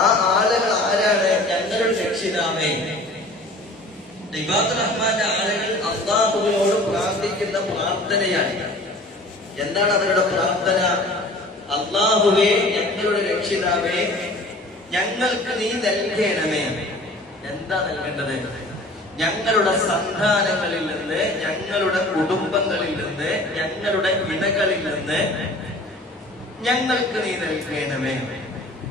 ആ ആളുകൾ ആരാണ്? ഞങ്ങളുടെ രക്ഷിതാവേ. ഇബാദുർ റഹ്മാന്റെ ആളുകൾ അല്ലാഹുവിനോട് പ്രാർത്ഥിക്കുന്ന പ്രാർത്ഥനയാണ്. എന്താണ് അവരുടെ പ്രാർത്ഥന? അല്ലാഹുവേ, ഞങ്ങളുടെ രക്ഷിതാവേ, ഞങ്ങൾക്ക് നീ നൽകണമേ. എന്താ നൽകേണ്ടത്? ഞങ്ങളുടെ സന്താനങ്ങളിൽ നിന്ന്, ഞങ്ങളുടെ കുടുംബങ്ങളിൽ നിന്ന്, ഞങ്ങളുടെ ഇണകളിൽ നിന്ന് ഞങ്ങൾക്ക് നീ നൽകണമേ.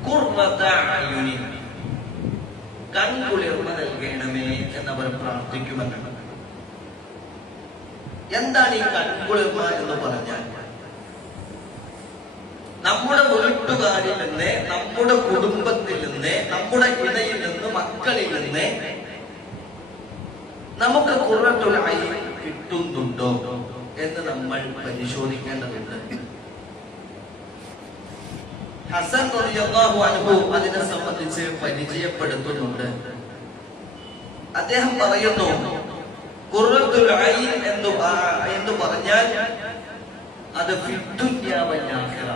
ഖുർറത അയുനി, കൺകുളിർമ നൽകണമേ എന്നവർ പ്രാർത്ഥിക്കുമെന്നാണ്. എന്താണ് ഈ കൺകുളിർമ എന്ന് പറഞ്ഞാൽ? നമ്മുടെ വീട്ടുകാരിൽ നിന്ന്, നമ്മുടെ കുടുംബത്തിൽ നിന്ന്, നമ്മുടെ ഇടയിൽ നിന്ന്, മക്കളിൽ നിന്ന് നമുക്ക് ഖുർറത്തുൽ ഐൻ കിട്ടുന്നുണ്ടോ എന്ന് നമ്മൾ പരിശോധിക്കേണ്ടതുണ്ട്. ഹസൻ റളിയല്ലാഹു അൻഹു അതിനെ സംബന്ധിച്ച് പരിചയപ്പെടുത്തുന്നുണ്ട്. അദ്ദേഹം പറയുന്നു, ഖുർറത്തുൽ ഐൻ എന്ന് പറഞ്ഞാൽ അത് ഫിദ്ദുനിയ വൽ ആഖിറ.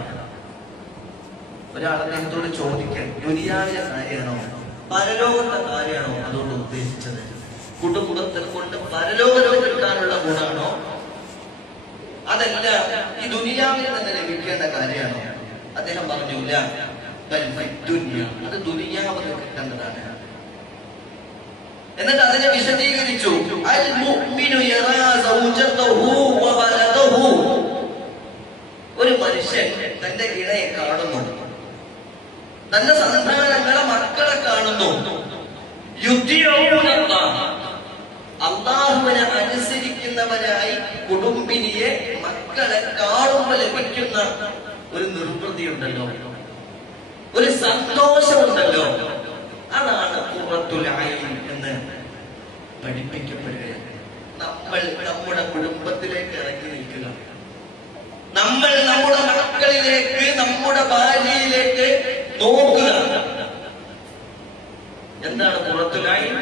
ഒരാൾ അദ്ദേഹത്തോട് ചോദിക്കാൻ, ദുനിയാവിലെ കാര്യമാണോ പരലോകത്തെ കാര്യമാണോ അതുകൊണ്ട് ഉദ്ദേശിച്ചത്? കുടുംബത്തിൽ കൊണ്ട് പരലോകത്തിൽ കിട്ടാനുള്ള ഗുണമാണോ, അതല്ല ഈ ദുനിയാവിൽ നിന്ന് ലഭിക്കേണ്ട കാര്യമാണോ? അദ്ദേഹം പറഞ്ഞില്ല, അത് ദുനിയാവിൽ കിട്ടേണ്ടതാണ്. എന്നിട്ട് അതിനെ വിശദീകരിച്ചു. അൽ മുഅ്മിനു യറാ സൗജതഹു വ വലദഹു. ഒരു മനുഷ്യൻ തന്റെ ഇണയെ കാണുന്നു, തന്റെ സന്താനങ്ങളെ, മക്കളെ കാണുന്നു. അല്ലാഹുവിനെ അനുസരിക്കുന്നവരായി കുടുംബിനിയെ, മക്കളെ കാണുമ്പോൾ ലഭിക്കുന്ന ഒരു നിർവൃതിയുണ്ടല്ലോ, ഒരു സന്തോഷമുണ്ടല്ലോ, അതാണ് ഖുർറത്തുൽ ഐൻ എന്ന് പഠിപ്പിക്കപ്പെടുകയാണ്. നമ്മൾ നമ്മുടെ കുടുംബത്തിലേക്ക് ഇറങ്ങി നിൽക്കുക. നമ്മൾ നമ്മുടെ മക്കളിലേക്ക്, നമ്മുടെ ഭാര്യയിലേക്ക് നോക്കുക. എന്താണ് ഖുർറത്തുൽ ഐൻ?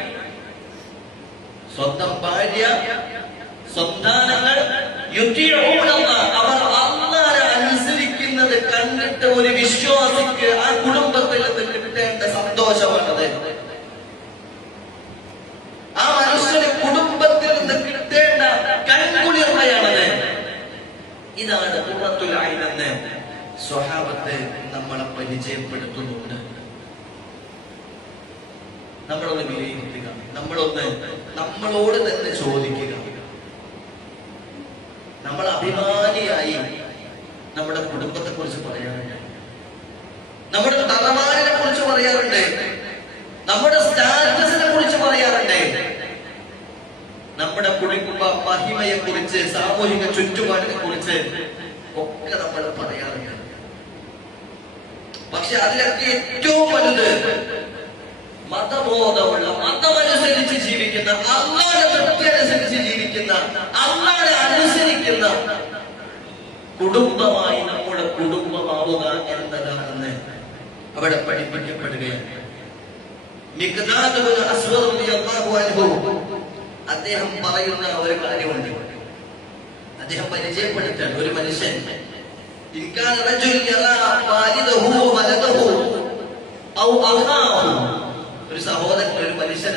സ്വന്തം ഭാര്യ, സന്താനങ്ങൾ അവർ അല്ലാഹുവിനെ അനുസരിക്കുന്നത് കണ്ടിട്ട് ഒരു വിശ്വാസിക്ക് ആ കുടുംബത്തിൽ നിന്ന് കിട്ടേണ്ട സന്തോഷമാണത്. ആ മനുഷ്യന് കുടുംബത്തിൽ നിന്ന് കിട്ടേണ്ട കൺകുളിർമയാണത്. ഇതാണ് ഖുർറത്തുൽ ഐൻ എന്ന് സ്വഹാബത്ത് നമ്മളെ പരിചയപ്പെടുത്തുന്നുണ്ട്. നമ്മളൊന്ന് വിലയിരുത്തുക, നമ്മളോട് തന്നെ ചോദിക്കുക. നമ്മൾ അഭിമാനിയായി നമ്മുടെ കുടുംബത്തെ കുറിച്ച് പറയാറുണ്ട്, നമ്മുടെ തലമാരിനെ കുറിച്ച് പറയാറുണ്ട്, നമ്മുടെ സ്റ്റാറ്റസിനെ കുറിച്ച് പറയാറുണ്ട്, നമ്മുടെ കുടുംബ മഹിമയെ കുറിച്ച്, സാമൂഹിക ചുറ്റുപാടിനെ കുറിച്ച് ഒക്കെ നമ്മൾ പറയാറുണ്ട്. പക്ഷെ അതിലൊക്കെ ഏറ്റവും വലുത് മതബോധമുള്ള, മതമനുസരിച്ച് ജീവിക്കുന്ന, അല്ലാഹുവിന്റെ തൃപ്തി അനുസരിച്ച് ജീവിക്കുന്ന, അല്ലാഹുവിനെ അനുസരിക്കുന്ന കുടുംബമായി നമ്മുടെ കുടുംബമാവുക എന്നതാണെന്ന് അവിടെ പഠിപ്പിക്കപ്പെടുകയാണ്. മിഖ്ദാദ് ഇബ്നു അസ്വദ് റളിയല്ലാഹു അൻഹു അദ്ദേഹം പറയുന്ന ഒരു കാര്യമുണ്ട്. അദ്ദേഹം പരിചയപ്പെടുത്താൻ, ഒരു മനുഷ്യൻ ഇൻകാന റജുൽ യറാ വാലിദഹു വലദഹു ഔ അഖാഹു, ഒരു സഹോദരൻ, ഒരു മനുഷ്യൻ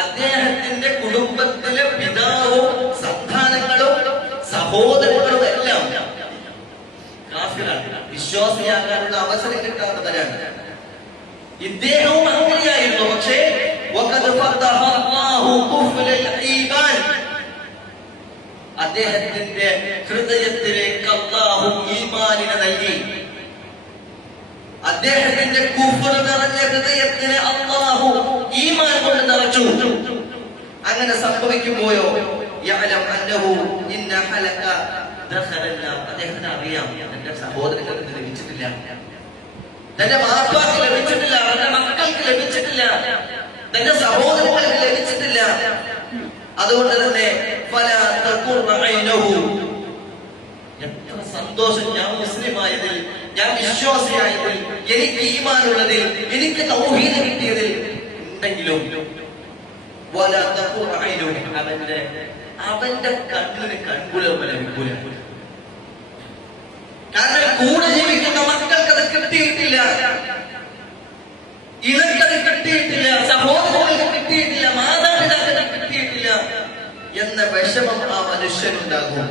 അദ്ദേഹത്തിന്റെ കുടുംബത്തിലെ പിതാവും സന്താനങ്ങളും സഹോദരങ്ങളും എല്ലാം കാഫിറാണ്, വിശ്വാസിയാകാനുള്ള അവസരം കിട്ടാത്തവരാണ്. ഇദ്ദേഹവും അങ്ങനെയായിരുന്നു. പക്ഷേ അദ്ദേഹത്തിന്റെ ഹൃദയത്തിലേക്ക് അല്ലാഹു ഈമാനിനെ നൽകി. അദ്ദേഹത്തിന്റെ കുഫ്ർ നിറഞ്ഞ ഹൃദയത്തിന് അല്ലാഹു ഈമാൻ കൊണ്ട് നിറച്ചു. അങ്ങനെ സംഭവിക്കുമ്പോയോ യഅലം അന്നഹു ഇന്ന ഹലക ദഖലന, അദ്ദേഹത്തിന് അറിയാം തന്റെ സഹോദരങ്ങൾക്ക് ലഭിച്ചിട്ടില്ല, തന്റെ മാതാപിതാക്കൾക്ക് ലഭിച്ചിട്ടില്ല, തന്റെ മക്കൾക്ക് ലഭിച്ചിട്ടില്ല, തന്റെ സഹോദരങ്ങൾക്ക് ലഭിച്ചിട്ടില്ല. അതുകൊണ്ട് തന്നെ ഫലാ തഖുറ ഐനഹു, എത്ര സന്തോഷം ഞാൻ മുസ്ലിമായതിൽ, ഞാൻ വിശ്വാസിയായതിൽ, എനിക്ക് ഈമാനുള്ളതിൽ, എനിക്ക് തൗഹീദ് കിട്ടിയതിൽ ഉണ്ടെങ്കിലും അവന്റെ കണ്ണിന് കൺകുളിർമ ലഭിക്കൂല. കാരണം കൂടെ ജീവിക്കുന്ന മക്കൾക്ക് മക്കൾക്കത് കിട്ടിയിട്ടില്ല, ഇണക്കത് കിട്ടിയിട്ടില്ല, സഹോദരങ്ങൾക്ക് കിട്ടിയിട്ടില്ല, മാതാപിതാക്കൾക്ക് കിട്ടിയിട്ടില്ല എന്ന വിഷമം ആ മനുഷ്യനുണ്ടാകും.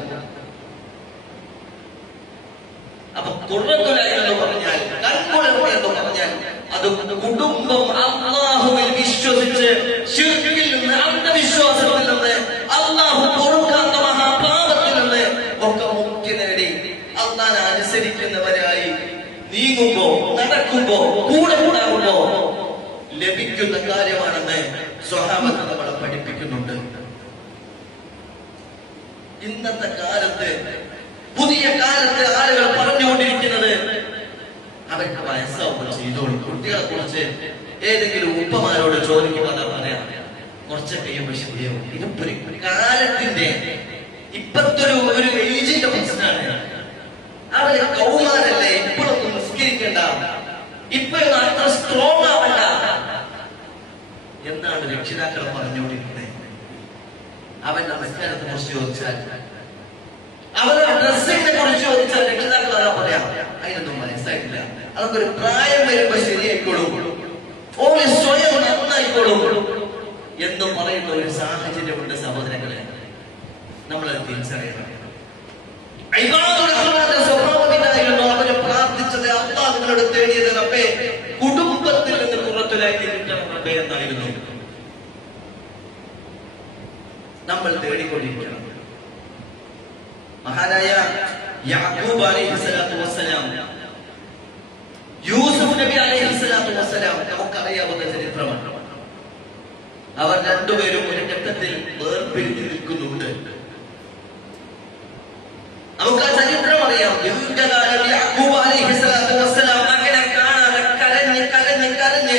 അപ്പൊ ഖുർറത്തുൽ ഐൻ എന്ന് പറഞ്ഞാൽ, കൺകുളിർമ എന്ന് പറഞ്ഞാൽ, അത് കുടുംബം അല്ലാഹുവിൽ വിശ്വസിച്ച് ശിർക്കിൽ നിന്ന്, അന്ധവിശ്വാസത്തിൽ നിന്ന്, അല്ലാഹു പൊറുക്കാത്ത മഹാപാപത്തിൽ നിന്ന് ഒക്കെ മുക്തി നേടി അല്ലാഹനെ അനുസരിക്കുന്നവരായി നീങ്ങുമ്പോ, നടക്കുമ്പോ, കൂടെ ഉണ്ടാകുമ്പോ ലഭിക്കുന്ന കാര്യമാണെന്ന് സ്വഹാബത്ത് നമ്മളെ പഠിപ്പിക്കുന്നുണ്ട്. ഇന്നത്തെ കാലത്ത്, പുതിയ കാലത്ത് ആളുകൾ പറഞ്ഞുകൊണ്ടിരിക്കുന്നത് അവർക്ക് വയസ്സാവുമ്പോൾ ചെയ്തോളൂ. കുട്ടികളെ കുറിച്ച് ഏതെങ്കിലും ഉപ്പമാരോട് ചോദിക്കുമ്പോൾ അതാ പറയാം, കുറച്ച് കഴിയുമ്പോൾ ശരിയാവും. ഇതിപ്പോ ഒരു കാലത്തിന്റെ ഇപ്പത്തെ ഒരു ഏജിന്റെ പ്രശ്നമാണ്. അവര് കൗമാരല്ലേ, ഇപ്പോഴൊന്നും നിസ്കരിക്കണ്ട, ഇപ്പോഴൊന്നും അത്ര സ്ട്രോങ് ആവണ്ട എന്നാണ് രക്ഷിതാക്കൾ പറഞ്ഞുകൊണ്ടിരിക്കുന്നത്. അവൻ നമസ്കാരത്തെ കുറിച്ച് ചോദിച്ചാൽ, അവരുടെ ഡ്രസ്സിനെ കുറിച്ച് ചോദിച്ചാൽ രക്ഷിതാക്കൾ അതാ പറയാം, അതിനൊന്നും മനസ്സായിട്ടില്ല, അതൊക്കെ ഒരു പ്രായം വരുമ്പോ ശരിയായിക്കോളും, ഓര് സ്വയം നന്നായിക്കോളും എന്ന് പറയുന്ന ഒരു സാഹചര്യമുണ്ട് സഹോദരങ്ങളെ. നമ്മളത് തിരിച്ചറിയണം. ഇബാദുൽ സ്വഭാവം ഇതായിരുന്നു. അവര് പ്രാർത്ഥിച്ചത്, അല്ലാഹ് നിങ്ങളോട് തേടിയത് റബ്ബേ കുടുംബത്തിൽ നിന്ന് ഖുർറത്തുൽ ഐൻ കിട്ടണം റബ്ബേ എന്നായിരുന്നു നമ്മൾ തേടിക്കൊണ്ടിരിക്കണം. മഹാനായ യാക്കൂബ് അലൈഹിസ്സലാത്തു വസ്സലാം, യൂസുഫ് നബി അലൈഹിസ്സലാത്തു വസ്സലാം നമുക്കറിയാവുന്ന ചരിത്രമാണ്. അവർ രണ്ടുപേരും ഒരു ഘട്ടത്തിൽ വേർപിരിഞ്ഞു നിൽക്കുന്നുണ്ട്. നമുക്ക് ആ ചരിത്രം അറിയാം. ദീർഘകാലം യാക്കൂബ് അലൈഹിസ്സലാത്തു വസ്സലാം മകനെ കാണാതെ കരഞ്ഞ് കരഞ്ഞ് കരഞ്ഞ്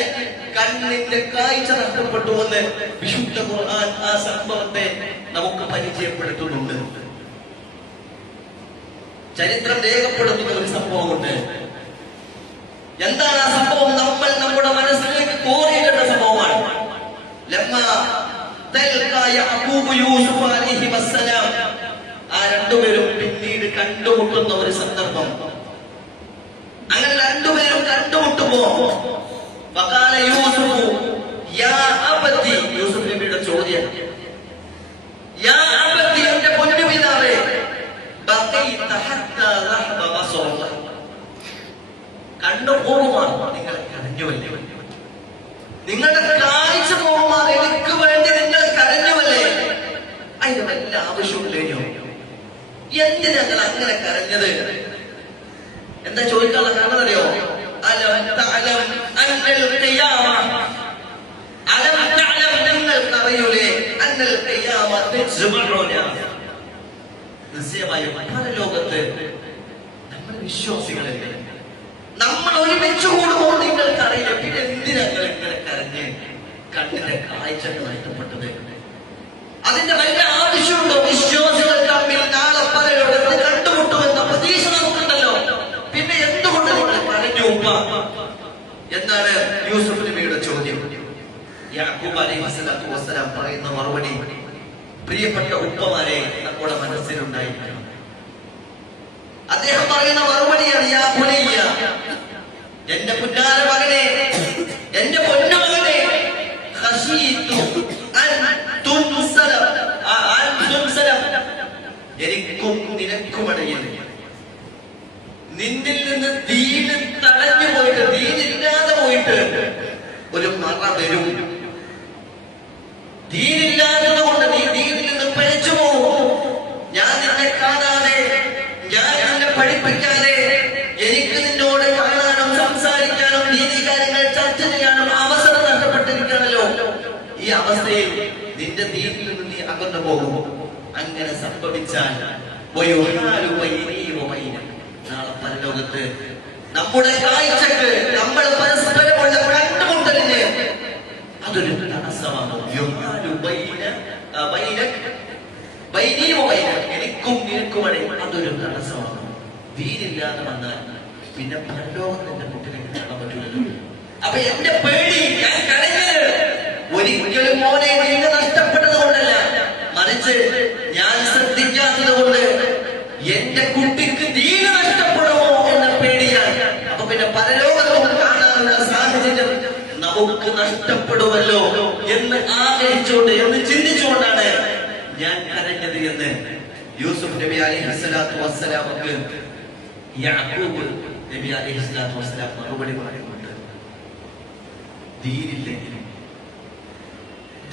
കണ്ണിന്റെ കാഴ്ച നഷ്ടപ്പെട്ടുവെന്ന് വിശുദ്ധ ഖുർആൻ ആ സംഭവത്തെ നമുക്ക് പരിചയപ്പെടുത്തുന്നുണ്ട്. ചരിത്രം രേഖപ്പെടുത്തുന്ന ഒരു സംഭവമുണ്ട്. എന്താണ് ആ സംഭവം? നമ്മൾ നമ്മുടെ മനസ്സിലേക്ക് കോറിയിടേണ്ട സംഭവമാണ്. ആ രണ്ടുപേരും പിന്നീട് കണ്ടുമുട്ടുന്ന ഒരു സന്ദർഭം. അങ്ങനെ രണ്ടുപേരും കണ്ടുമുട്ടുമ്പോ യൂസുഫ് നബിയുടെ ചോദ്യം, എന്റെ പൊന്നുപിതാവേ, കണ്ടു പോകുമാണ്, നിങ്ങൾ കരഞ്ഞുവല്ലേ? നിങ്ങളുടെ കാഴ്ച പോകുമാർ എനിക്ക് വേണ്ടി നിങ്ങൾ കരഞ്ഞുവല്ലേ? അതിന് വല്ല ആവശ്യമില്ലേനോ? എന്തിനാ നിങ്ങൾ അങ്ങനെ കരഞ്ഞത്? എന്താ ചോദിക്കാനുള്ള കാരണം അറിയോ? നിങ്ങൾക്കറിയൂലേ നിശ്ചയമായും പരലോകത്ത് നമ്മൾ വിശ്വാസികളല്ലേ, നമ്മൾ ഒരുമിച്ച് കൂടുമ്പോൾ നിങ്ങൾക്കറിയില്ല. പിന്നെ എന്തിനാ നിങ്ങളെ കരഞ്ഞ് കണ്ണിന്റെ കാഴ്ച നഷ്ടപ്പെട്ടത്? അതിന്റെ വല്ല ആവശ്യമുണ്ടോ? വിശ്വാസികൾ തമ്മിൽ നാളെ പരലോകത്ത് കണ്ടുമുട്ടുമെന്ന പ്രതീക്ഷ നമുക്കുണ്ടല്ലോ. പിന്നെ എന്തുകൊണ്ട് കരഞ്ഞു ഉപ്പ എന്നാണ് യൂസുഫ് നബിയുടെ ചോദ്യം. യാക്കൂബ് അലൈഹിസ്സലാത്തു വസ്സലാം പറയുന്ന മറുപടി, പ്രിയപ്പെട്ട ഉപ്പമാരെ നമ്മുടെ മനസ്സിലുണ്ടായിരിക്കണം. അദ്ദേഹം പറയുന്ന മറുപടിയാണ്, യാ ബുനയ്യ, എന്റെ പുന്നാര മകനെ, എന്റെ പൊന്നുമകനെ, ഖശീതു അൻ തുൻസല എനിക്കും നിനക്കുമിടയിൽ നിന്നിൽ നിന്ന് ദീൻ തടഞ്ഞു പോയിട്ട്, ദീനില്ലാതെ പോയിട്ട് ഒരു മറ വരും. ദീനില്ലാത്തത് കൊണ്ട് നീ ദീനിൽ നിന്ന് പിഴച്ചു പോകും. ഞാൻ നിന്നെ കാണാതെ, ഞാൻ നിന്നെ പഠിപ്പിക്കാതെ, എനിക്ക് നിന്നോട് കാണാനും സംസാരിക്കാനും ദീനി കാര്യങ്ങൾ ചർച്ച ചെയ്യാനും അവസരം നഷ്ടപ്പെട്ടിരിക്കണല്ലോ. ഈ അവസ്ഥയിൽ നിന്റെ ദീനിൽ നിന്ന് നീ അകന്നു പോകും. അങ്ങനെ സംഭവിച്ചാൽ നാളെ പരലോകത്ത് നമ്മുടെ കാഴ്ചക്ക്, നമ്മൾ പരസ്പരമുള്ള കണ്ടുമുട്ടലിന് അതൊരു തടസ്സമാണ്. എനിക്കും നിനക്കുമിടയിൽ അതൊരു തടസ്സമാണ്. ദീനില്ലാതെ വന്നാൽ പിന്നെ പരലോകത്തിന്റെ കുട്ടിലേക്ക് കാണാൻ പറ്റൂലല്ലോ. അപ്പൊ എന്റെ പേടി, ഞാൻ കരഞ്ഞത് ഒരിക്കലും മോനെ ദീന് നഷ്ടപ്പെട്ടത് കൊണ്ടല്ല, മറിച്ച് ഞാൻ ശ്രദ്ധിക്കാത്തത് കൊണ്ട് എന്റെ കുട്ടിക്ക് ദീന് നഷ്ടപ്പെടുമോ എന്ന പേടിയാണ്. അപ്പൊ പിന്നെ നമുക്ക് നഷ്ടപ്പെടുമല്ലോ എന്ന് ആഗ്രഹിച്ചുകൊണ്ട്, എന്ന് ചിന്തിച്ചുകൊണ്ടാണ് ഞാൻ കരഞ്ഞത് എന്ന് യൂസുഫ് നബി അലൈഹിസ്സലാത്തു വസ്സലാമക്ക് യാക്കൂബ് നബി അലൈഹിസ്സലാത്തു വസ്സലാം മറുപടി പറയുന്നുണ്ട്.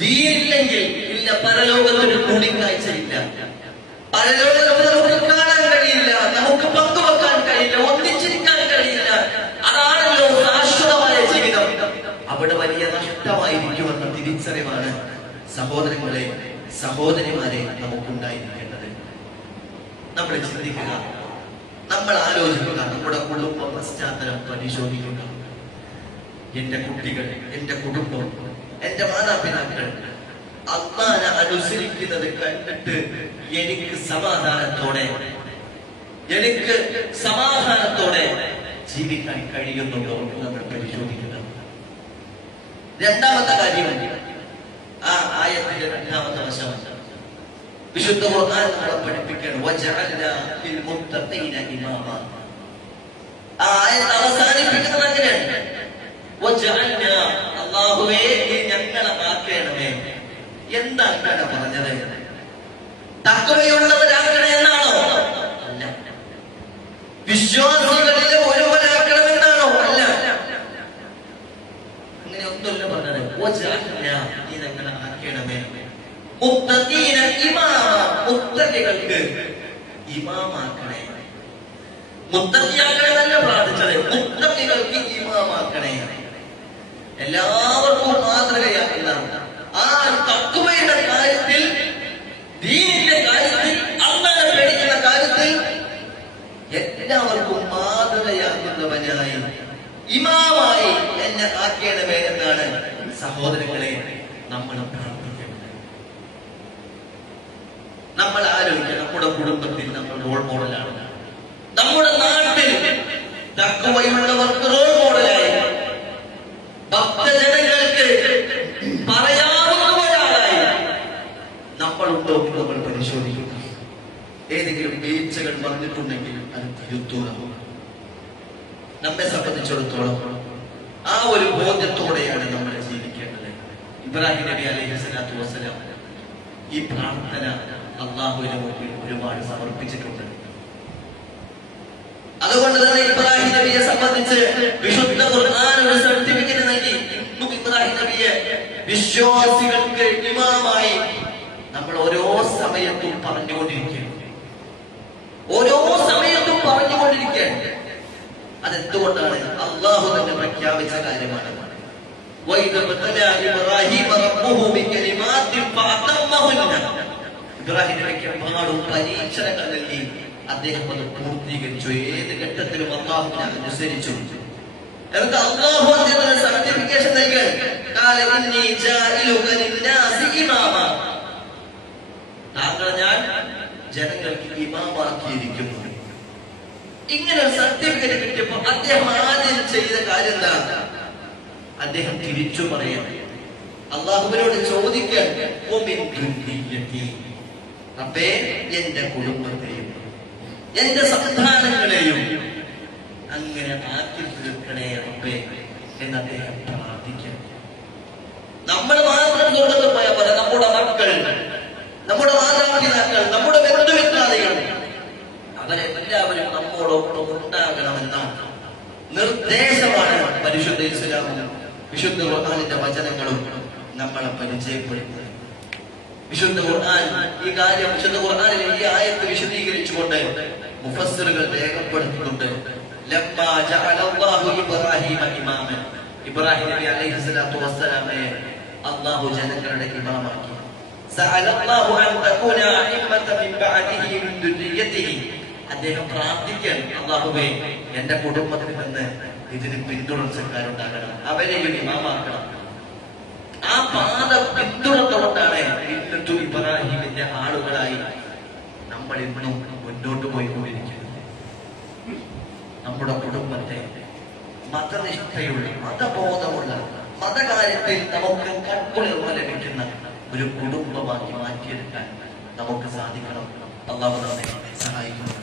ദീനില്ലെങ്കിൽ ഇല്ല, പരലോകത്തൊരു കൂടിക്കാഴ്ചയില്ല, പരലോകത്ത് നമുക്ക് കാണാൻ കഴിയില്ല, നമുക്ക് പങ്കുവെക്കാൻ കഴിയില്ല, ഒന്നിച്ചിരിക്കാൻ കഴിയില്ല. അതാണല്ലോ ശാശ്വതമായ ജീവിതം. അവിടെ വലിയ നഷ്ടമായിരിക്കുമെന്ന തിരിച്ചറിവാണ് സഹോദരങ്ങളെ, സഹോദരിമാരെ നമുക്കുണ്ടായിരിക്കേണ്ടത്. നമ്മൾ ചിന്തിക്കുക, നമ്മൾ ആലോചിക്കുക, നമ്മുടെ കുടുംബ പശ്ചാത്തലം പരിശോധിക്കുക. എന്റെ കുട്ടികൾ, എന്റെ കുടുംബം, എന്റെ മാതാപിതാക്കൾ അള്ളാനെ അനുസരിക്കുന്നത് കണ്ടിട്ട് എനിക്ക് സമാധാനത്തോടെ ജീവിക്കാൻ കഴിയുന്നുണ്ടോ എന്ന് നമ്മൾ പരിശോധിക്കുക. രണ്ടാമത്തെ കാര്യം, ആ ആയത്തിന്റെ രണ്ടാമത്തെ വശം വിശുദ്ധ ഖുർആൻ നമ്മളെ പഠിപ്പിക്കുകയാണ്. വജഅൽനാ ലിൽ മുത്തഖീന ഇമാമ. ആ ആയത്ത് അവസാനിപ്പിക്കുന്നത് അങ്ങനെയാണ്. വജഅൽനാ, അല്ലാഹുവേ നീ ഞങ്ങളെ ആക്കണമേ. എന്താണ് പറഞ്ഞത്? തഖ്വയുള്ളവരാക്കണേ എന്നാണോ? അല്ല. വിശ്വാസികളിലെ ഒരുവരാക്കണമെന്നാണോ? അല്ല. അങ്ങനെ ഒന്നുമല്ല പറഞ്ഞത്. വജഅൽനാ, നീ ഞങ്ങളെ ആക്കണമേ. മുത്തഖീന ഇമാമ, മുത്തഖികൾക്ക് ഇമാമാക്കണേ. മുത്തഖിയാക്കണമെന്നല്ല പ്രാർത്ഥിച്ചത്, മുത്തഖികൾക്ക് ഇമാമാക്കണേ. എല്ലാവർക്കും മാതൃകയാക്കുന്ന ആ തഖ്വയുടെ കാര്യത്തിൽ, ദീനിന്റെ കാര്യത്തിൽ, അല്ലാഹുവിനെ പേടിക്കുന്ന കാര്യത്തിൽ എല്ലാവർക്കും മാതൃകയാക്കുന്നവനായി, ഇമാമായി എന്നെ ആക്കേണ്ടവേ എന്നാണ് സഹോദരങ്ങളെ നമ്മൾ പ്രാർത്ഥിക്കേണ്ടത്. നമ്മൾ ആലോചിക്കുക, നമ്മുടെ കുടുംബത്തിൽ നമ്മൾ റോൾ മോഡലാണ്, നമ്മുടെ നാട്ടിൽ തഖ്വയുള്ളവർക്ക് റോൾ മോഡലായി, ഭക്തജനങ്ങൾക്ക് പറയാവുന്ന ഒരാളായി നമ്മളുണ്ടോ എന്ന് നമ്മൾ പരിശോധിക്കുക. ഏതെങ്കിലും വീഴ്ചകൾ വന്നിട്ടുണ്ടെങ്കിൽ അത് തിരുത്തുക. നമ്മെ സംബന്ധിച്ചിടത്തോളം ആ ഒരു ബോധ്യത്തോടെയാണ് നമ്മൾ ജീവിക്കേണ്ടത്. ഇബ്രാഹിം നബി അലൈഹിസ്സലാത്തു വസ്സലാം ഈ പ്രാർത്ഥന അല്ലാഹുവിന്റെ മുന്നിൽ ഒരുപാട് സമർപ്പിച്ചിട്ടുണ്ട്. അതുകൊണ്ട് തന്നെ ഇബ്രാഹിം നബിയെ സംബന്ധിച്ച് വിശുദ്ധ ഖുർആൻ ഒരു സർട്ടിഫിക്കറ്റ് നൽകി. ഇന്നും ഇബ്രാഹിം നബിയെ വിശ്വാസികൾക്ക് ഇമാമായി നമ്മൾ ഓരോ സമയത്തും പറഞ്ഞുകൊണ്ടിരിക്കുകയാണ്. ഓരോ സമയത്തും പറഞ്ഞുകൊണ്ടിരിക്കുകയാണ്. അതെന്തുകൊണ്ടാണ്? അല്ലാഹു തന്നെ പ്രഖ്യാപിച്ച കാര്യമാണ്. ഇബ്രാഹിം നബിക്ക് ഒരുപാട് പരീക്ഷണങ്ങൾ നൽകി. അദ്ദേഹം അത് പൂർത്തീകരിച്ചു. ഏത് ഘട്ടത്തിലും അല്ലാഹുവിനെ അനുസരിച്ചു. എന്നിട്ട് അല്ലാഹു അദ്ദേഹത്തിന് സർട്ടിഫിക്കേഷൻ നൽകി. താങ്കളെ ഞാൻ ജനങ്ങൾക്ക് ഇമാമാക്കിയിരിക്കുന്നു. ഇങ്ങനെ ഒരു സർട്ടിഫിക്കറ്റ് കിട്ടിയപ്പോൾ അദ്ദേഹം ആദ്യം ചെയ്ത കാര്യം എന്താ? അദ്ദേഹം തിരിച്ചു പറയാം. അല്ലാഹുവിനോട് ചോദിക്കാൻ, റബ്ബേ എന്റെ കുടുംബത്തെയും എന്റെ സന്താനങ്ങളെയും അങ്ങനെ ആക്കി തീർക്കണേ റബ്ബേ എന്ന് അദ്ദേഹം പ്രാർത്ഥിക്കാം. നമ്മൾ മാത്രം സ്വർഗ്ഗത്തിൽ പോയാൽ പോലെ നമ്മുടെ മക്കൾ, നമ്മുടെ മാതാപിതാക്കൾ, നമ്മുടെ ബന്ധുമിത്രാദികൾ അവരെല്ലാവരും നമ്മോടൊപ്പം ഉണ്ടാകണമെന്ന നിർദ്ദേശമാണ് പരിശുദ്ധ ഇസ്ലാമും വിശുദ്ധ ഖുർആനിന്റെ വചനങ്ങളും നമ്മളെ പരിചയപ്പെടുത്തുന്നത്. വിശുദ്ധ ഖുർആൻ ഈ കാര്യം, വിശുദ്ധ ഖുർആനിലെ ഈ ആയത്ത് വിശദീകരിച്ചുകൊണ്ട് മുഫസ്സിറുകൾ രേഖപ്പെടുത്തുന്നുണ്ട്. ലമ്മാ ജഅലല്ലാഹു ഇബ്രാഹീമ ഇമാമൻ, ഇബ്രാഹിം നബി അലൈഹിസ്സലാത്തു വസ്സലാമയെ അല്ലാഹു ജനങ്ങളുടെ ഇമാമാക്കി. സഅലല്ലാഹു അൻ തകൂന അഇമ്മത മിൻ ബഅദിഹി മിൻ ദുരിയതിഹി, അദ്ദേഹം പ്രാർത്ഥിക്കാൻ, അല്ലാഹുവേ എന്റെ കുടുംബത്തിൽ നിന്ന് ഇതിന് പിന്തുടർച്ചക്കാരുണ്ടാകണം, അവരെയും ഇമാമാക്കണം. ആ പാത പിന്തുടർന്നുകൊണ്ടാണ് ഇന്നത്തു ഇബ്രാഹിമിന്റെ ആളുകളായി നമ്മൾ ഇന്നും മുന്നോട്ട് പോയിക്കൊണ്ടിരിക്കുന്നത്. നമ്മുടെ കുടുംബത്തെ മതനിഷ്ഠയുള്ള, മതബോധമുള്ള, മതകാര്യത്തിൽ നമുക്ക് കൺകുളിർമ ലഭിക്കുന്ന ഒരു കുടുംബമാക്കി മാറ്റിയെടുക്കാൻ നമുക്ക് സാധിക്കണം. അല്ലാഹു നമ്മെ സഹായിക്കുന്നു.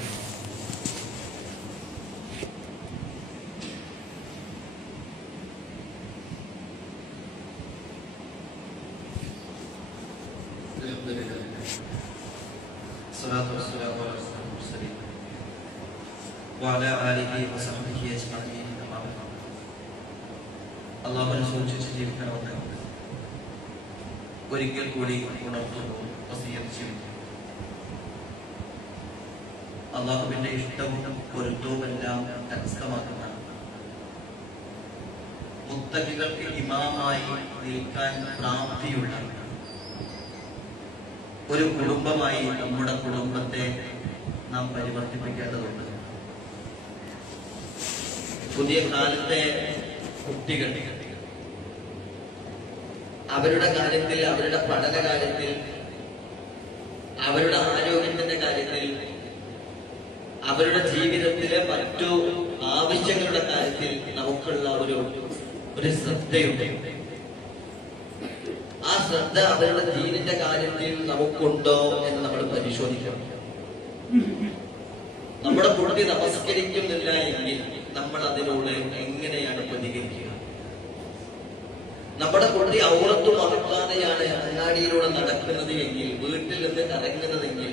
وعلى آله وصحبه أجمعين. അള്ളാഹുവിനെ സൂക്ഷിച്ച് ജീവിക്കണമെന്ന് ഒരിക്കൽ കൂടി ഉണർത്തുന്നു, വസിയ്യത്ത് ചെയ്യുന്നു. അള്ളാഹുവിന്റെ ഇഷ്ടവും പൊരുത്തവുമെല്ലാം കരസ്ഥമാക്കുന്ന മുത്തഖികൾക്ക് ഇമാമായി നിൽക്കാൻ പ്രാപ്തിയുള്ള ഒരു കുടുംബമായി നമ്മുടെ കുടുംബത്തെ നാം പരിവർത്തിപ്പിക്കേണ്ടതുണ്ട്. പുതിയ കാലത്തെ കുട്ടികൾ അവരുടെ കാര്യത്തിൽ, അവരുടെ പഠന കാര്യത്തിൽ, അവരുടെ ആരോഗ്യത്തിന്റെ കാര്യത്തിൽ, അവരുടെ ജീവിതത്തിലെ മറ്റു ആവശ്യങ്ങളുടെ കാര്യത്തിൽ നമുക്കുള്ള ഒരു ശ്രദ്ധയുണ്ട്. ആ ശ്രദ്ധ അവരുടെ ദീനിന്റെ കാര്യത്തിൽ നമുക്കുണ്ടോ എന്ന് നമ്മൾ പരിശോധിക്കണം. നമ്മുടെ കുട്ടി നമസ്കരിക്കുന്നില്ല എങ്കിൽ നമ്മൾ അതിനോട് എങ്ങനെയാണ് പ്രതികരിക്കുക? നമ്മുടെ കുട്ടി ഔറത്തു മറക്കാതെയാണ് അങ്ങാടിയിലൂടെ നടക്കുന്നത് എങ്കിൽ, വീട്ടിൽ നിന്ന് കറങ്ങുന്നതെങ്കിൽ,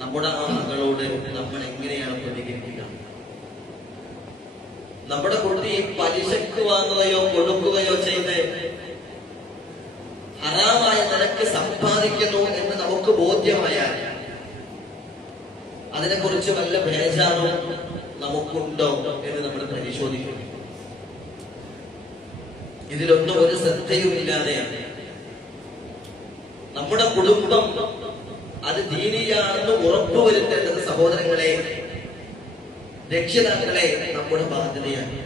നമ്മുടെ ആ മകളോട് നമ്മൾ എങ്ങനെയാണ് പ്രതികരിക്കുക? നമ്മുടെ കുട്ടി പലിശക്ക് വാങ്ങുകയോ കൊടുക്കുകയോ ചെയ്ത് ഹറാമായ നിരക്ക് സമ്പാദിക്കുന്നു എന്ന് നമുക്ക് ബോധ്യമായാൽ അതിനെക്കുറിച്ച് വല്ല ബേജാറും നമുക്കുണ്ടോ എന്ന് നമ്മൾ പരിശോധിക്കും. ഇതിലൊന്നും ഒരു ശ്രദ്ധയുമില്ലാതെ നമ്മുടെ കുടുംബം അത് ദീനിയാണെന്ന് ഉറപ്പുവരുത്തേണ്ടത് സഹോദരങ്ങളെ, രക്ഷിതാക്കളെ, നമ്മുടെ ബാധ്യതയാണ്.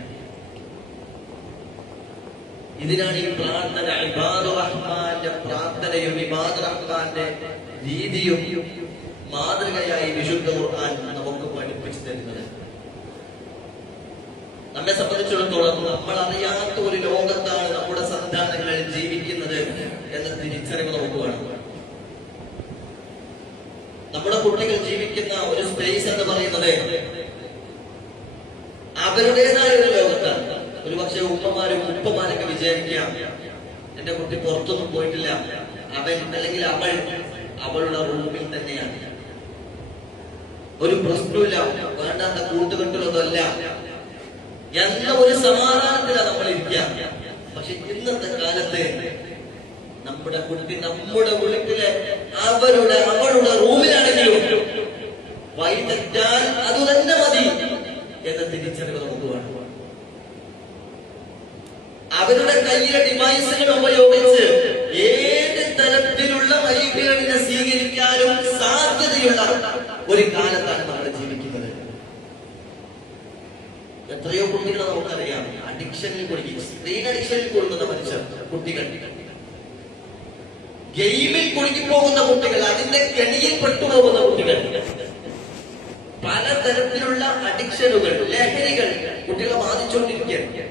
ഇതിനാണ് ഈ പ്രാർത്ഥന, ഇബാദുർ റഹ്മാന്റെ പ്രാർത്ഥനയും ഇബാദുർ റഹ്മാന്റെ രീതിയും മാതൃകയായി വിശുദ്ധ ഖുർആൻ നമുക്ക് പഠിപ്പിച്ചു തരുന്നത്. നമ്മെ സംബന്ധിച്ചിടത്തോളം നമ്മൾ അറിയാത്ത ഒരു ലോകത്താണ് നമ്മുടെ സന്താനങ്ങൾ ജീവിക്കുന്നത് എന്ന തിരിച്ചറിവ് നമുക്ക് വേണം. നമ്മുടെ കുട്ടികൾ ജീവിക്കുന്ന ഒരു സ്പേസ് എന്ന് പറയുന്നത് അവരുടേതായ ഒരു ലോകത്താണ്. ഒരു പക്ഷേ ഉപ്പമാരൊക്കെ വിചാരിക്കാം, എന്റെ കുട്ടി പുറത്തൊന്നും പോയിട്ടില്ല, അവൻ അല്ലെങ്കിൽ അവൾ അവളുടെ റൂമിൽ തന്നെയാണ്, ഒരു പ്രശ്നമില്ല, വേണ്ടാത്ത കൂട്ടുകെട്ടിലൊന്നുമല്ല എന്ന ഒരു സമാധാനത്തിലാണ് നമ്മൾ ഇരിക്കുക. പക്ഷെ ഇന്നത്തെ കാലത്ത് നമ്മുടെ കുട്ടി നമ്മുടെ വീട്ടിലെ അവളുടെ റൂമിലാണെങ്കിലും വൈകിട്ടാൽ അത് തന്നെ മതി എന്ന തിരിച്ചറിവ് നമുക്ക് വേണം. അവരുടെ കയ്യിലെ ഡിവൈസുകൾ ഉപയോഗിച്ച് ഏത് തരത്തിലുള്ള വൈകല്യങ്ങളെ സ്വീകരിക്കാനും സാധ്യതയുള്ള ഒരു കാലത്താണ് നമ്മൾ ജീവിക്കുന്നത്. എത്രയോ കുട്ടികളെ നമുക്കറിയാം അഡിക്ഷനിൽ കുടുങ്ങി, സ്ക്രീൻ അഡിക്ഷനിൽ കൊടുക്കുന്ന മനുഷ്യർ, കുട്ടികൾ ഗെയിമിൽ കുടുങ്ങിപ്പോകുന്ന കുട്ടികൾ, അതിന്റെ കെണിയിൽ പെട്ടുപോകുന്ന കുട്ടികൾ, പലതരത്തിലുള്ള അഡിക്ഷനുകൾ, ലഹരികൾ കുട്ടികളെ ബാധിച്ചുകൊണ്ടിരിക്കുകയാണ്.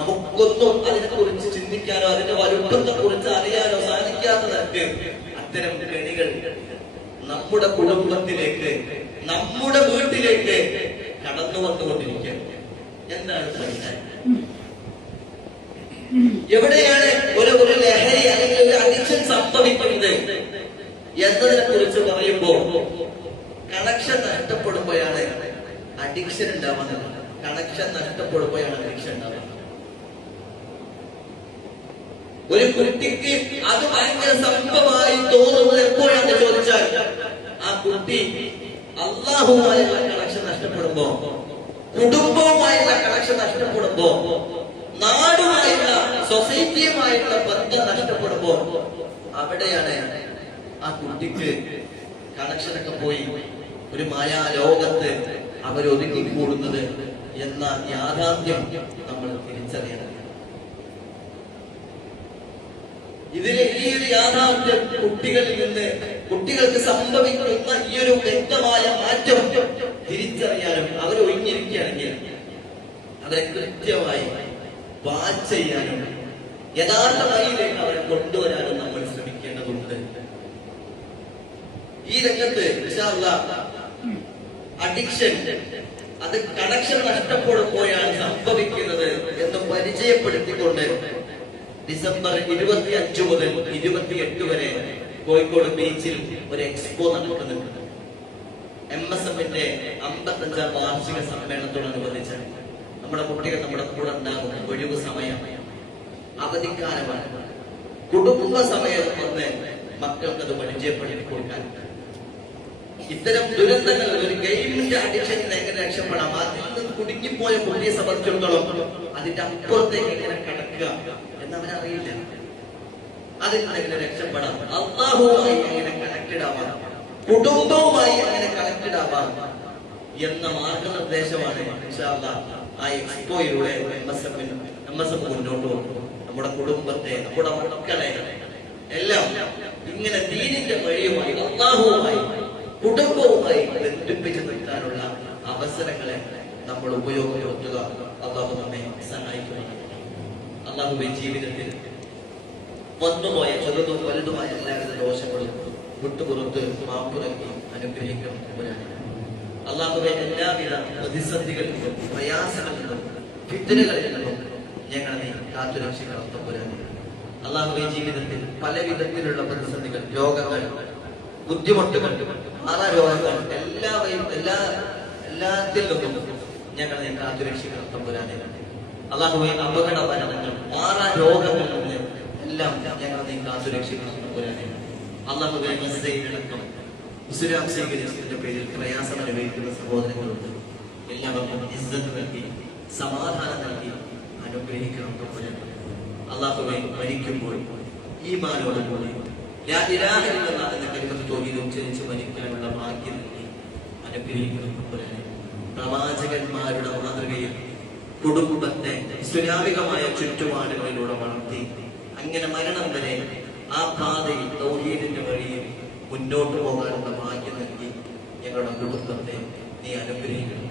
നമുക്കൊന്നും അതിനെ കുറിച്ച് ചിന്തിക്കാനോ അതിന്റെ വലുപ്പത്തെ കുറിച്ച് അറിയാനോ സാധിക്കാത്ത തരത്തിൽ അത്തരം കെണികൾ നമ്മുടെ കുടുംബത്തിലേക്ക്, നമ്മുടെ വീട്ടിലേക്ക് കടന്നു വന്നുകൊണ്ടിരിക്കുകയാണ്. എന്താണ് പരിഹാരം? എവിടെയാണ് ഒരു ലഹരി അല്ലെങ്കിൽ ഒരു അഡിക്ഷൻ സംഭവിക്കുന്നത് എന്നതിനെ കുറിച്ച് പറയുമ്പോൾ കണക്ഷൻ നഷ്ടപ്പെടുമ്പോഴാണ് അഡിക്ഷൻ ഉണ്ടാവുന്നത്. കണക്ഷൻ നഷ്ടപ്പെടുമ്പോഴാണ് അഡിക്ഷൻ ഉണ്ടാവുന്നത്. ഒരു കുട്ടിക്ക് അത് ഭയങ്കര സംഭവമായി തോന്നുന്നത് എപ്പോഴാണെന്ന് ചോദിച്ചാൽ ആ കുട്ടി അള്ളാഹുമായുള്ള കണക്ഷൻ നഷ്ടപ്പെടുമ്പോ, കുടുംബവുമായുള്ള കണക്ഷൻ നഷ്ടപ്പെടുമ്പോ, നാടുമായുള്ള സൊസൈറ്റിയുമായുള്ള ബന്ധം നഷ്ടപ്പെടുമ്പോ അവിടെയാണ് ആ കുട്ടിക്ക് കണക്ഷനൊക്കെ പോയി ഒരു മായാ ലോകത്ത് അവരൊതുങ്ങിക്കൂടുന്നത് എന്ന യാഥാർത്ഥ്യം നമ്മൾ തിരിച്ചറിയണം. ഇതിലെ ഈ ഒരു യാഥാർത്ഥ്യം കുട്ടികളിൽ നിന്ന് കുട്ടികൾക്ക് സംഭവിക്കുന്ന ഈ ഒരു വ്യക്തമായ മാറ്റം തിരിച്ചറിയാനും അവർ ഒഴിഞ്ഞിരിക്കുകയാണെങ്കിൽ അവരെ കൃത്യമായി വാച്ച് ചെയ്യാനും യഥാർത്ഥ വഴിയിലേക്ക് അവരെ കൊണ്ടുവരാനും നമ്മൾ ശ്രമിക്കേണ്ടതുണ്ട്. ഈ രംഗത്ത് അഡിക്ഷൻ അത് കണക്ഷൻ നഷ്ടപ്പെടുമ്പോഴാണ് സംഭവിക്കുന്നത് എന്ന് പരിചയപ്പെടുത്തിക്കൊണ്ട് ഡിസംബർ 25 മുതൽ 28 വരെ കോഴിക്കോട് ബീച്ചിൽ ഒരു എക്സ്പോ നടക്കുന്നുണ്ട്. MSMന്റെ 55ാം വാർഷിക സമ്മേളനത്തോടനുബന്ധിച്ച് നമ്മുടെ കുട്ടികൾ നമ്മുടെ കൂടെ ഉണ്ടാകും. ഒഴിവ് സമയം, അവധിക്കാലമാണ്, കുടുംബ സമയം വന്ന് മക്കൾക്കത് പരിചയപ്പെടുത്തി കൊടുക്കാൻ. ഇത്തരം ദുരന്തങ്ങൾ, ഒരു ഗെയിമിന്റെ അഡിക്ഷനിൽ എങ്ങനെ രക്ഷപ്പെടാം, അതിൽ നിന്ന് കുടുങ്ങിപ്പോയ കുട്ടിയെ സംബന്ധിച്ചിടത്തോളം അതിന്റെ അപ്പുറത്തേക്ക് എങ്ങനെ കടക്കുക എന്നവനറിയില്ല. അതിൽ നിന്ന് എങ്ങനെ രക്ഷപ്പെടാം, അല്ലാഹുവുമായി എങ്ങനെ കണക്റ്റഡ് ആവാം, കുടുംബവുമായി എങ്ങനെ കണക്റ്റഡ് ആവാം എന്ന മാർഗനിർദ്ദേശമാണ് ഇൻഷാ അല്ലാഹ് ആ എക്സ്പോയിലൂടെ MSM മുന്നോട്ട് പോകും. നമ്മുടെ കുടുംബത്തെ, നമ്മുടെ മക്കളെ എല്ലാം ഇങ്ങനെ ദീനിന്റെ വഴിയുമായി, അല്ലാഹുവുമായി, കുടുംബവുമായി ബന്ധിപ്പിച്ചു നിർത്താനുള്ള അവസരങ്ങളെ നമ്മൾ ഉപയോഗപ്പെടുത്തുക. അല്ലാഹു നമ്മെ സഹായിക്കുന്നു. അല്ലാഹുവേ, ജീവിതത്തിൽ വന്നുപോയ ചെറുതും വലുതുമായ എല്ലാവിധ ദോഷങ്ങളും വിട്ടുപുറത്ത് മാപ്പ് നൽകി അനുഗ്രഹിക്കണം. അല്ലാഹുവേ, എല്ലാവിധ പ്രതിസന്ധികളിൽ നിന്നും പ്രയാസങ്ങളിൽ നിന്നും ഫിത്നകളിൽ നിന്നും ഞങ്ങളെ നീ കാത്തുരക്ഷിക്കണം തമ്പുരാനെ. അല്ലാഹുവേ, ജീവിതത്തിൽ പല വിധത്തിലുള്ള പ്രതിസന്ധികൾ, രോഗങ്ങൾ, ബുദ്ധിമുട്ടുകൾ, മാറാരോഗങ്ങൾ എല്ലാത്തിൽ നിന്നും ഞങ്ങളെ നീ കാത്തുരക്ഷിക്കണം തമ്പുരാനെ. അല്ലാഹുവേ, അപകട മരണങ്ങൾ, മാറാരോഗങ്ങളിൽ നിന്ന് എല്ലാം ഞങ്ങളെ നീ കാത്തുരക്ഷിക്കണം തമ്പുരാനെ. അല്ലാഹുവേ, ഗസയിലടക്കം ഇസ്ലാം സ്വീകരിച്ചതിന്റെ പേരിൽ പ്രയാസം അനുഭവിക്കുന്ന സഹോദരങ്ങളുണ്ട്. എല്ലാവർക്കും ഇസ്സത്ത് നൽകി സമാധാനം നൽകി അനുഗ്രഹിക്കണം തമ്പുരാനെ. അല്ലാഹുവേ, മരിക്കുമ്പോൾ ഈമാനോടുകൂടി ലാ ഇലാഹ ഇല്ലല്ലാഹ് എന്ന കലിമത്ത് തൗഹീദ് ഉച്ചരിച്ച് മരിക്കാനുള്ള ഭാഗ്യം നൽകി അനുഗ്രഹിക്കണം തമ്പുരാനെ. പ്രവാചകന്മാരുടെ മാതൃകയിൽ കുടുംബത്തെ ഇസ്ലാമികമായ ചുറ്റുപാടുകളിലൂടെ വളർത്തി അങ്ങനെ മരണം വരെ ആ പാതയിൽ തൗഹീദിന്റെ വഴിയിൽ മുന്നോട്ട് പോകാനുള്ള ഭാഗ്യം നൽകി ഞങ്ങളുടെ കുടുംബത്തെ നീ അനുഗ്രഹിക്കണം.